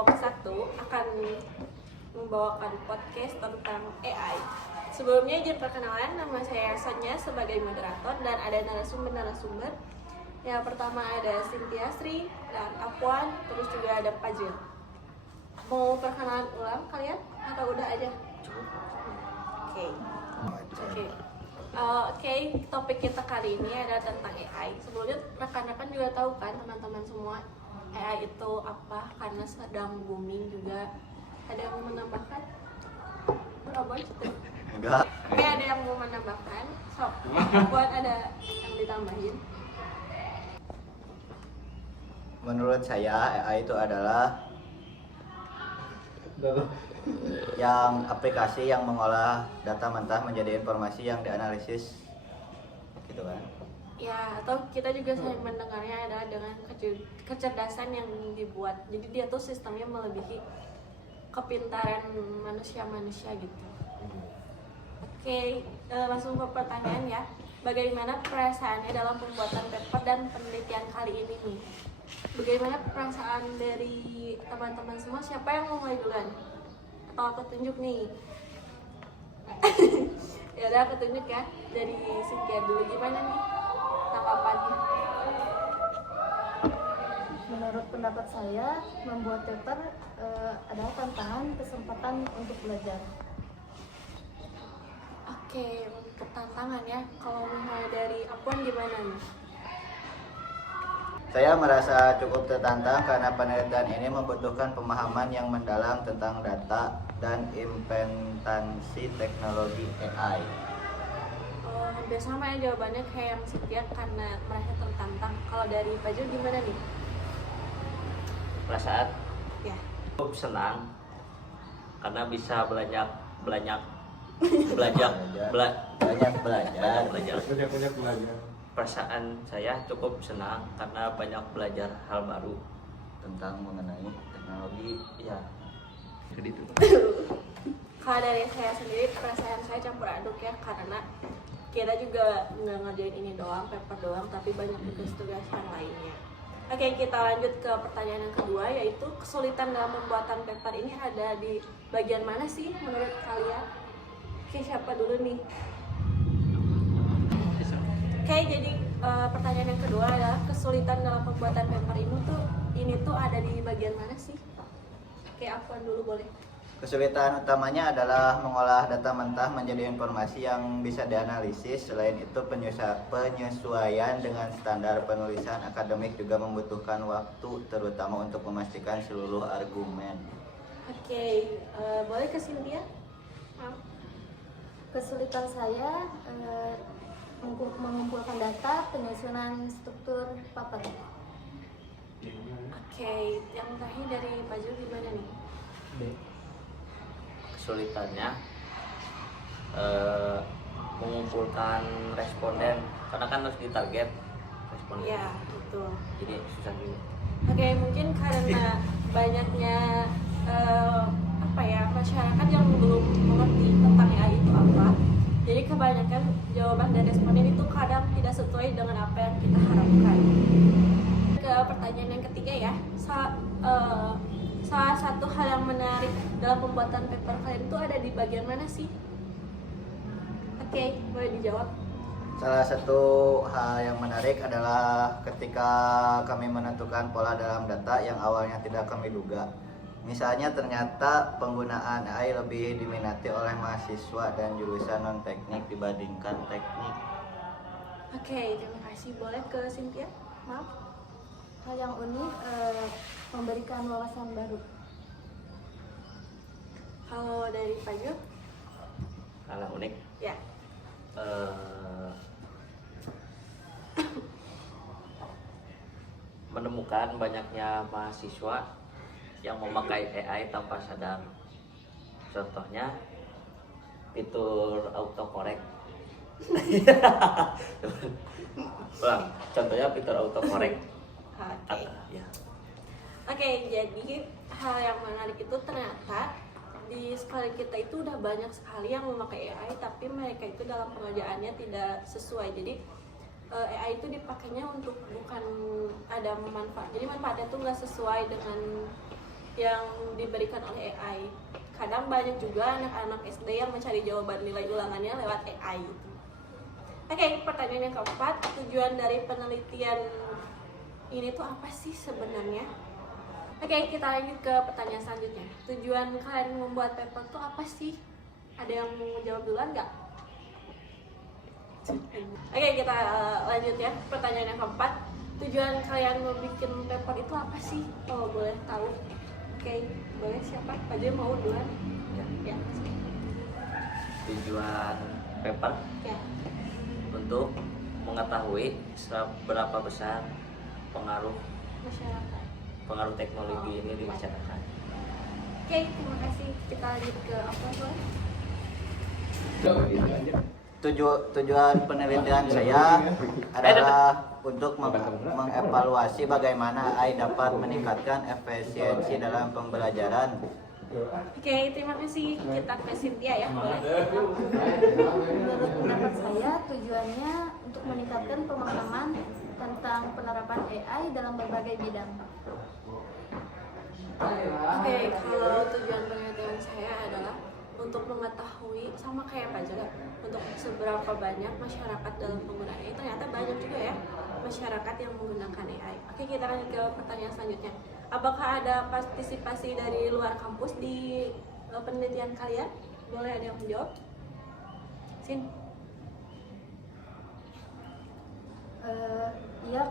kelompok 1 akan membawakan podcast tentang AI. Sebelumnya izin perkenalan, nama saya Sonya sebagai moderator dan ada narasumber. Yang pertama ada Cynthia Sri dan Apwan, terus juga ada Fajil. Mau perkenalan ulang kalian atau udah aja? Oke, topik kita kali ini adalah tentang AI. Sebelumnya rekan-rekan juga tahu kan teman-teman semua AI itu apa, karena sedang booming juga. Ada yang mau menambahkan? Enggak. Oke, ada yang mau menambahkan? Sok, buat ada yang ditambahin. Menurut saya AI itu adalah yang aplikasi yang mengolah data mentah menjadi informasi yang dianalisis, gitu kan? Ya, atau kita juga sering mendengarnya adalah dengan kecerdasan yang dibuat. Jadi dia tuh sistemnya melebihi kepintaran manusia gitu. Oke, langsung ke pertanyaan ya. Bagaimana perasaannya dalam pembuatan paper dan penelitian kali ini nih? Bagaimana perasaan dari teman-teman semua? Siapa yang mau mulai duluan? Atau aku tunjuk nih? Ya udah, aku tunjuk ya. Dari Cynthia dulu, gimana nih tanggapannya? Menurut pendapat saya, membuat paper adalah tantangan kesempatan untuk belajar. Oke, untuk tantangan ya. Kalau misalnya dari Apwan gimana nih? Saya merasa cukup tertantang karena penelitian ini membutuhkan pemahaman yang mendalam tentang data dan implementasi teknologi AI. Hampir sama ya jawabannya kayak yang Cynthia, karena merasa tertantang. Kalau dari Fajul gimana nih? Perasaan Ya. cukup senang karena bisa belajar. Banyak belajar. Perasaan saya cukup senang karena banyak belajar hal baru. Tentang mengenai teknologi. Ya, gitu. Kalau dari saya sendiri, perasaan saya campur aduk ya, karena kita juga nggak ngerjain ini doang, paper doang, tapi banyak tugas-tugas yang lainnya. Oke, kita lanjut ke pertanyaan yang kedua, yaitu kesulitan dalam pembuatan paper ini ada di bagian mana sih menurut kalian? Oke, siapa dulu nih? Oke, jadi pertanyaan yang kedua adalah kesulitan dalam pembuatan paper ini tuh ada di bagian mana sih? Oke, Afwan dulu boleh. Kesulitan utamanya adalah mengolah data mentah menjadi informasi yang bisa dianalisis. Selain itu, penyesuaian dengan standar penulisan akademik juga membutuhkan waktu, terutama untuk memastikan seluruh argumen. Oke, boleh ke Cynthia? Maaf. Kesulitan saya mengumpulkan data, penyusunan struktur paper. Oke, yang terakhir dari Fajul gimana nih? Kesulitannya mengumpulkan responden karena kan harus ditarget responden. Ya, betul. Jadi susah juga. Oke, mungkin karena banyaknya masyarakat yang belum mengerti tentang AI itu apa, jadi kebanyakan jawaban dari responden itu kadang tidak sesuai dengan apa yang kita harapkan. Ke pertanyaan yang ketiga ya, salah satu hal yang menarik dalam pembuatan paper kalian itu ada di bagian mana sih? Oke, boleh dijawab. Salah satu hal yang menarik adalah ketika kami menentukan pola dalam data yang awalnya tidak kami duga. Misalnya ternyata penggunaan AI lebih diminati oleh mahasiswa dan jurusan non-teknik dibandingkan teknik. Oke, terima kasih. Boleh ke Cynthia? Maaf. Hal yang unik memberikan wawasan baru. Kalau dari Fajul? Karena unik. Ya. Menemukan banyaknya mahasiswa yang memakai AI tanpa sadar. Contohnya fitur autocorrect. Contohnya fitur autocorrect. Oke. Ya. Oke, jadi hal yang menarik itu ternyata di sekolah kita itu udah banyak sekali yang memakai AI, tapi mereka itu dalam pengerjaannya tidak sesuai. Jadi AI itu dipakainya untuk bukan ada manfaat. Jadi manfaatnya tuh nggak sesuai dengan yang diberikan oleh AI. Kadang banyak juga anak-anak SD yang mencari jawaban nilai ulangannya lewat AI gitu. Oke, pertanyaan yang keempat, tujuan dari penelitian ini tuh apa sih sebenarnya? Oke, kita lanjut ke pertanyaan selanjutnya. Tujuan kalian membuat paper tuh apa sih? Ada yang mau jawab duluan nggak? Oke, kita lanjut ya. Pertanyaan yang keempat, tujuan kalian membuat paper itu apa sih? Kalau boleh tahu. Oke, boleh siapa? Pak Jo mau duluan? Ya. Ya. Tujuan paper Ya. untuk mengetahui seberapa besar pengaruh teknologi ini di masyarakat. Oke, terima kasih. Kita lanjut ke apa boleh? Tujuan penelitian saya adalah untuk mengevaluasi bagaimana AI dapat meningkatkan efisiensi dalam pembelajaran. Oke, terima kasih. Kita ke Cynthia ya, boleh? Menurut pendapat saya, tujuannya untuk meningkatkan pemahaman tentang penerapan AI dalam berbagai bidang. Oke, kalau tujuan penelitian saya adalah untuk mengetahui, sama kayak Pak juga, untuk seberapa banyak masyarakat dalam penggunaan AI. Ternyata banyak juga ya masyarakat yang menggunakan AI. Oke, kita lanjut ke pertanyaan selanjutnya. Apakah ada partisipasi dari luar kampus di penelitian kalian? Boleh ada yang menjawab? Sin? Iya,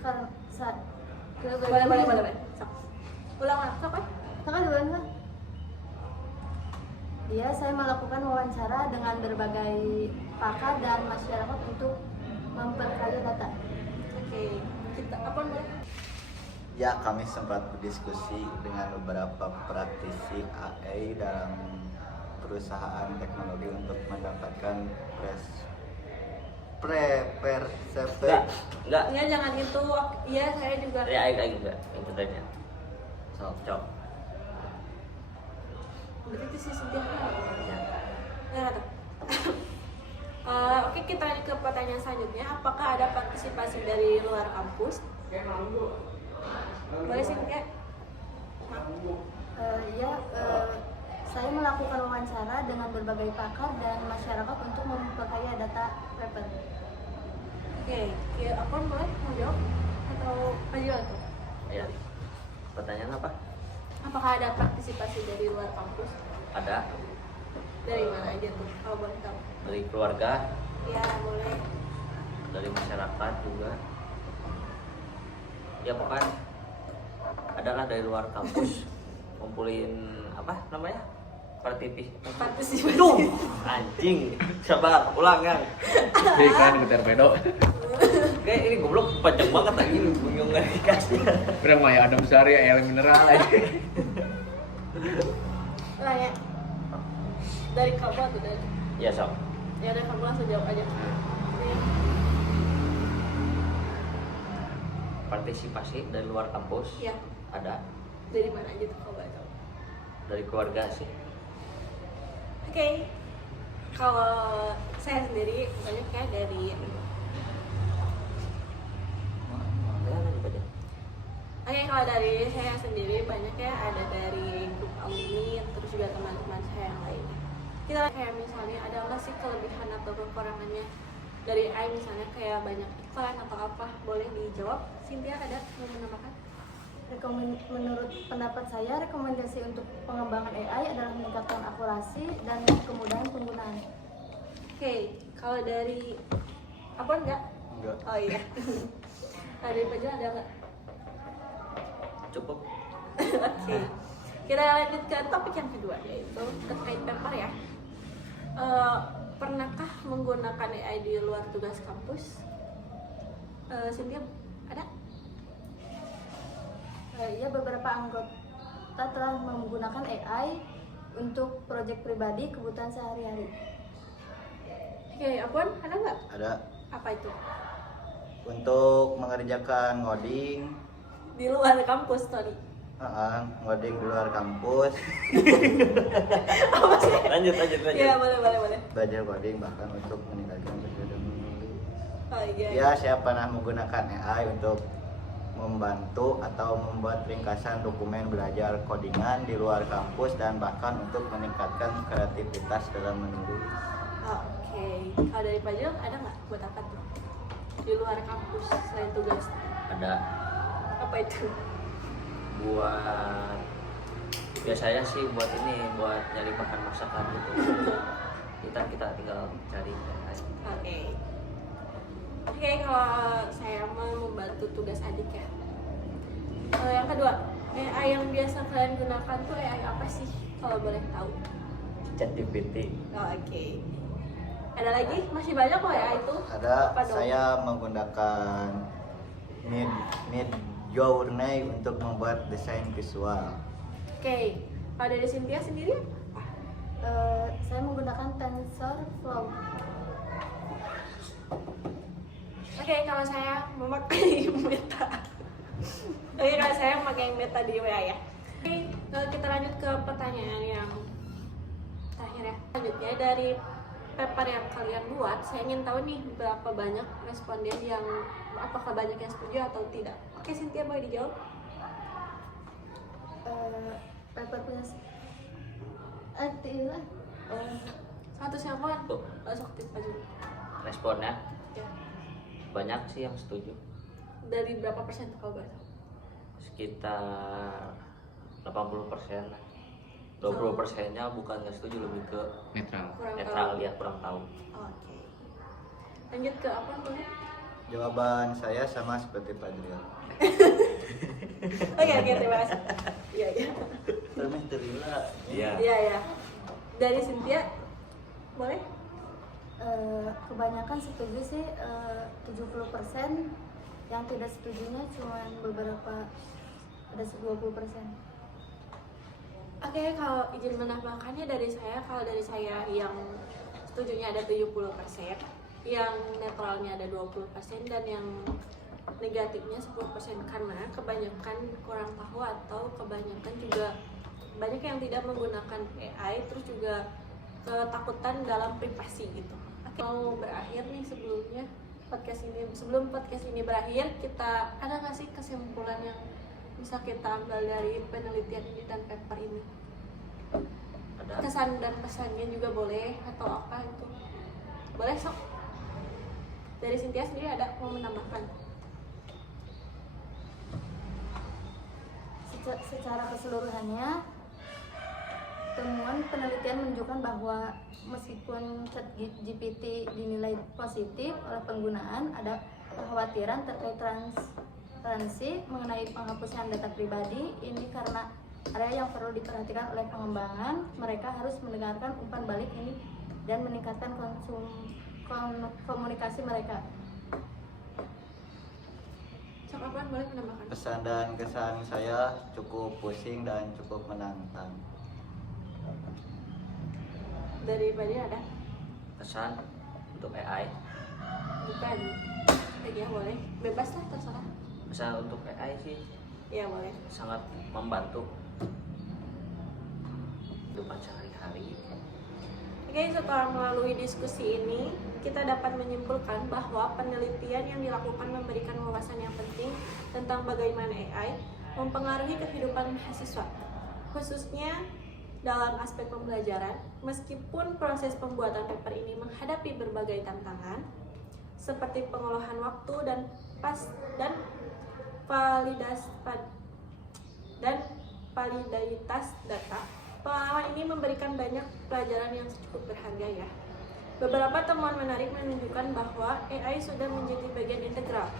karena Boleh. Sok. Ulang, sok ya? Kakak duluan kan? Iya, saya melakukan wawancara dengan berbagai pakar dan masyarakat untuk memperkaya data. Oke, kita apa boleh? Ya, kami sempat berdiskusi dengan beberapa praktisi AI dalam perusahaan teknologi untuk mendapatkan persepsi. Enggak. Enggak, jangan itu. Iya, saya juga. Ya, ayo enggak. Itu tanya. Cok. Berarti itu sih sedih. Ya. Ya, kata. Oke, kita lanjut ke pertanyaan selanjutnya. Apakah ada partisipasi dari luar kampus? Boleh sih, Kak? Saya melakukan wawancara dengan berbagai pakar dan masyarakat untuk memperkaya data paper. Oke, ya, apa boleh mau jawab? Atau aja tuh? Ya. Pertanyaan apa? Apakah ada partisipasi dari luar kampus? Ada Dari mana aja tuh? Kalau boleh tahu. dari keluarga, Ya, boleh. dari masyarakat juga. Ya pokoknya adalah dari luar kampus ngumpulin apa namanya? Partisipasi. Anjing. Sabar, ulang kan. Jadi kan ngeter pedo. Kayak ini goblok panjang banget lagi bingung dikasih. Udah mah ya ada besar ya air mineral ya. Lah ya. Dari kamu atau dari? Ya sok. Ya dari kamu langsung jawab aja. Nih. Partisipasi dari luar kampus. Ya. Ada Dari mana aja tuh kalau boleh tahu? dari keluarga sih. Oke. Kalau saya sendiri banyak kayak dari Oke, kalau dari saya sendiri banyak ya, ada dari grup alumni, terus juga teman-teman saya yang lainnya. Kita kayak misalnya ada nggak sih kelebihan atau kekurangannya dari AI, misalnya kayak banyak iklan atau apa, boleh dijawab? Cynthia ada mau menambahkan? Menurut pendapat saya, rekomendasi untuk pengembangan AI adalah meningkatkan akurasi dan kemudahan penggunaan. Oke, kalau dari apa enggak? Enggak. Oh iya. Dari Pak Jo ada nggak? Cukup. Oke, kita lanjut ke topik yang kedua, yaitu terkait paper ya. Pernahkah menggunakan AI di luar tugas kampus? Cynthia ada? Ya, beberapa anggota telah menggunakan AI untuk proyek pribadi kebutuhan sehari-hari. Oke, Apun ada nggak? Ada Apa itu? untuk mengerjakan ngoding, Di luar kampus, sorry. ngoding di luar kampus, Apa sih? Lanjut. Ya, boleh. belajar coding bahkan untuk meningkatkan kecerdasan menulis. Oh iya. Ya, saya pernah menggunakan AI untuk membantu atau membuat ringkasan dokumen belajar codingan di luar kampus dan bahkan untuk meningkatkan kreativitas dalam menulis. Oke, kalau dari Pak Jil ada nggak buat apa tuh di luar kampus selain tugas? Ada Apa itu? buat biasanya sih buat ini, buat nyari bahan masakan gitu. Kita tinggal cari. Oke, kalau saya mau membantu tugas adik ya. Kalau yang kedua, AI yang biasa kalian gunakan tuh AI apa sih? Kalau boleh tahu. ChatGPT. Oke. Ada lagi? Masih banyak kok ya itu. Ada, Apa dong? saya menggunakan Midjourney untuk membuat desain visual. Oke. Kalau dari Cynthia sendiri apa? Saya menggunakan TensorFlow. Oke, kalau saya memakai Meta. Oke, kalau saya memakai Meta di WA ya. Oke, kita lanjut ke pertanyaan yang terakhir ya. Selanjutnya dari paper yang kalian buat, saya ingin tahu nih berapa banyak responden yang apakah banyak yang setuju atau tidak. Oke, Cynthia boleh dijawab? Paper punya tidak. Satu siapa? Sok tip aja. Responnya Ya. banyak sih yang setuju. Dari berapa persen kalau boleh tahu? Sekitar 80% lah. 20%-nya bukan nggak setuju, lebih ke Netral. Kurang netral tahu. ya, kurang tahu. Oke. Lanjut ke apa boleh? Jawaban saya sama seperti Pak Driel. Oke, terima kasih. Iya, iya. Iya. Iya, ya. Dari Cynthia, boleh? Kebanyakan setuju sih 70%, yang tidak setujunya cuma beberapa, ada 20%. Oke, kalau izin menambahkannya dari saya, kalau dari saya yang setujunya ada 70%, yang netralnya ada 20%, dan yang negatifnya 10%, karena kebanyakan kurang tahu atau kebanyakan juga banyak yang tidak menggunakan AI, terus juga ketakutan dalam privasi gitu. Oke, mau berakhir nih sebelum podcast ini berakhir, kita ada nggak sih kesimpulan yang bisa kita ambil dari penelitian ini dan paper ini? Ada. Kesan dan pesannya juga boleh atau apa itu? Boleh sok. Dari Cynthia sendiri ada mau menambahkan? Secara keseluruhannya, temuan penelitian menunjukkan bahwa meskipun ChatGPT dinilai positif oleh penggunaan, ada kekhawatiran terkait transparansi mengenai penghapusan data pribadi. Ini karena area yang perlu diperhatikan oleh pengembangan. Mereka harus mendengarkan umpan balik ini dan meningkatkan komunikasi mereka. Sok apa boleh menambahkan? Pesan dan kesan saya cukup pusing dan cukup menantang. Dari Badi ada? Pesan untuk AI. Bukan. Ya boleh. Bebas lah terserah. Pesan untuk AI sih Ya boleh. sangat membantu kehidupan sehari-hari. Oke, setelah melalui diskusi ini, kita dapat menyimpulkan bahwa penelitian yang dilakukan memberikan wawasan yang penting tentang bagaimana AI mempengaruhi kehidupan mahasiswa, khususnya dalam aspek pembelajaran. Meskipun proses pembuatan paper ini menghadapi berbagai tantangan, seperti pengolahan waktu dan validitas data, pengalaman ini memberikan banyak pelajaran yang cukup berharga ya. Beberapa temuan menarik menunjukkan bahwa AI sudah menjadi bagian integral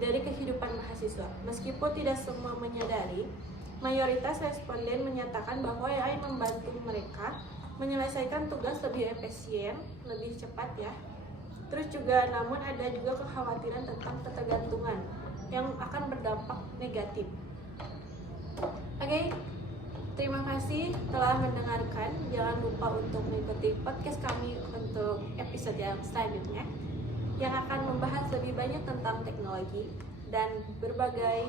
dari kehidupan mahasiswa. Meskipun tidak semua menyadari, mayoritas responden menyatakan bahwa AI membantu mereka menyelesaikan tugas lebih efisien, lebih cepat ya. Terus juga, namun ada juga kekhawatiran tentang ketergantungan yang akan berdampak negatif. Oke, terima kasih telah mendengarkan. Jangan lupa untuk mengikuti podcast kami untuk episode yang selanjutnya yang akan membahas lebih banyak tentang teknologi dan berbagai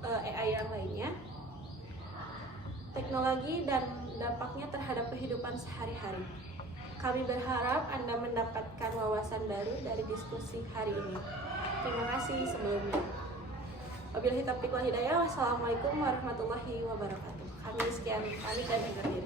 AI yang lainnya, teknologi dan dampaknya terhadap kehidupan sehari-hari. Kami berharap Anda mendapatkan wawasan baru dari diskusi hari ini. Terima kasih sebelumnya. Wabillahi taufiq wal hidayah. Wassalamualaikum warahmatullahi wabarakatuh. Kami sekian pamit dan undur diri.